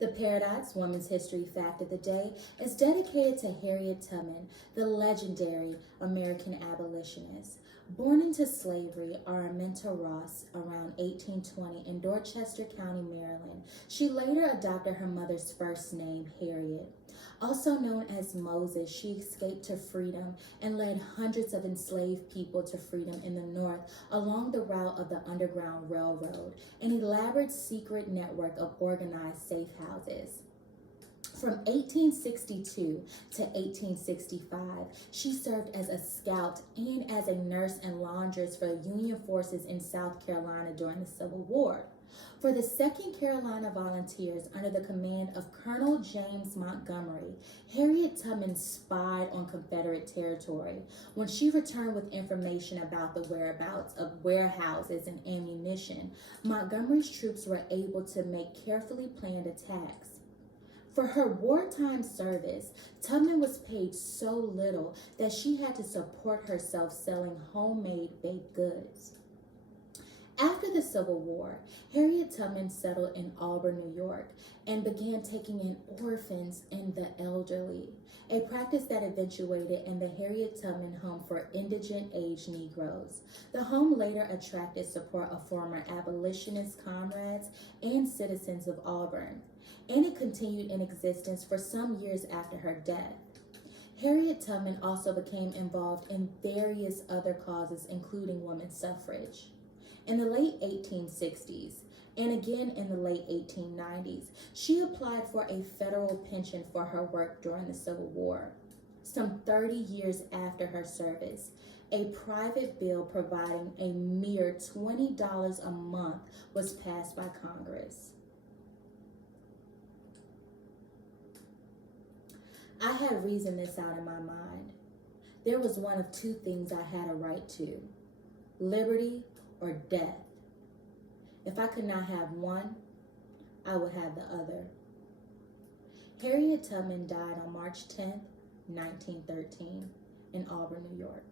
The Peridot's Women's History Fact of the Day is dedicated to Harriet Tubman, the legendary American abolitionist. Born into slavery, Araminta Ross, around 1820 in Dorchester County, Maryland, she later adopted her mother's first name, Harriet. Also known as Moses, she escaped to freedom and led hundreds of enslaved people to freedom in the North along the route of the Underground Railroad, an elaborate secret network of organized safe houses. From 1862 to 1865, she served as a scout and as a nurse and laundress for Union forces in South Carolina during the Civil War. For the 2nd Carolina Volunteers under the command of Colonel James Montgomery, Harriet Tubman spied on Confederate territory. When she returned with information about the whereabouts of warehouses and ammunition, Montgomery's troops were able to make carefully planned attacks. For her wartime service, Tubman was paid so little that she had to support herself selling homemade baked goods. After the Civil War, Harriet Tubman settled in Auburn, New York, and began taking in orphans and the elderly, a practice that eventuated in the Harriet Tubman Home for Indigent Aged Negroes. The home later attracted support of former abolitionist comrades and citizens of Auburn, and it continued in existence for some years after her death. Harriet Tubman also became involved in various other causes, including women's suffrage. In the late 1860s, and again in the late 1890s, she applied for a federal pension for her work during the Civil War. Some 30 years after her service, a private bill providing a mere $20 a month was passed by Congress. I had reasoned this out in my mind. There was one of two things I had a right to: liberty or death. If I could not have one, I would have the other. Harriet Tubman died on March 10, 1913, in Auburn, New York.